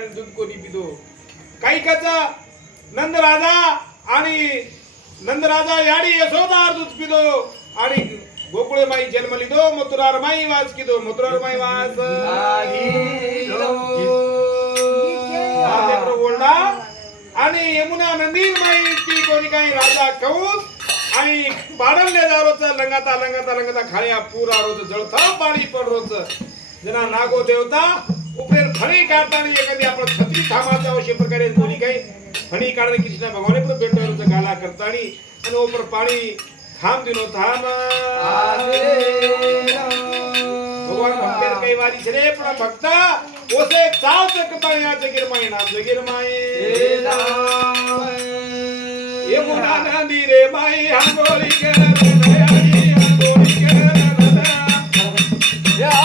आणि दूध कोणी पितो काही कचा नंदराजा याडी यशोदार दूध पितो आणि गोकुळे माई जन्म लिदो मथुरार माई वास किदो मथुरार माई वास ओरडा आणि यमुना नदी माई ती कोणी काही राजा कौस आणि पाडले जारोच लंगाता खाळ्या पुरा रोज जळथा पाणी पड रोज जना नागो देवता उपेर फणी काढताना एखादी आपण छत्री थांबाच्या अशा प्रकारे कोणी काही फणी काढणे कृष्ण भगवाने पण भेटवरच गाला करतानी आणि ओपर पाणी थांब दिनो थांब भगवान भक्तेर काही वारी छे पण भक्ता ओसे चाव चकतानी आ जगीरमाई नाम जगीरमाई यमुना नदी रे माई अंगोली के नयानी अंगोली के या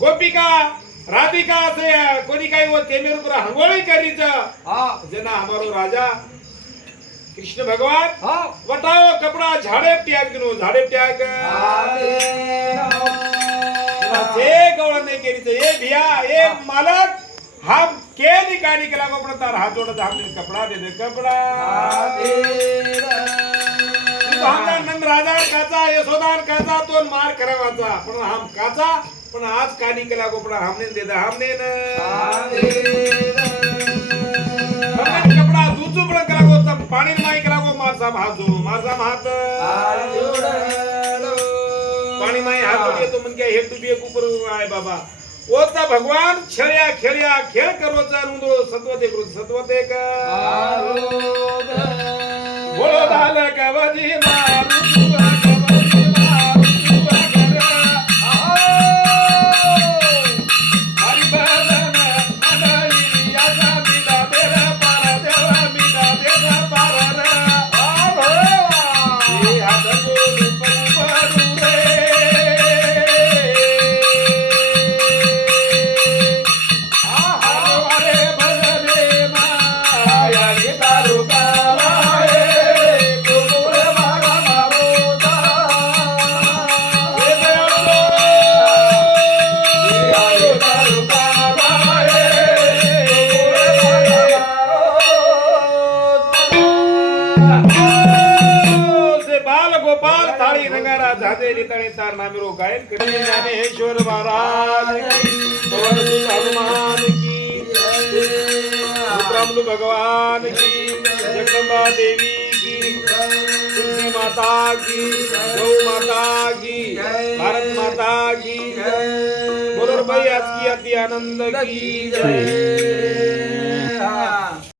गोपिका राधिका से कोनी काही वो तेमेर पर हंगोळी करीच जना हमारो राजा कृष्ण भगवान वटाओ कपड़ा झाड़े त्याग दिनो झाड़े त्याग से गौड़ नहीं करीच ये भैया ये मालक हम के निकाली कला को अपना तार हाथ जोड़ हमने कपड़ा दे कपड़ा हमला नंद राजा काचा यशोदान काचा तो मार करावाचा पण हम काचा पण आज कानी कला कोपड़ा हमने दे दा हमने कपड़ा दूसरो पण कला को तब पानी माई कला को मार साहब हाथ पानी माई हाथ जोड़िए तो मन के हेड डूबी एक ऊपर आए बाबा ओता भगवान खेळ्या खेळ करोचा नुंदो सत्वते का बोलो दाल कवजी मारू तार नामेरो गायन करी ज्ञानेश्वर महाराज हनुमान की रुद्रमलु भगवान की जगदम्बा देवी की तुलसी माता की गौ माता की भारत माता की बोलो भाई आज की अति आनंद की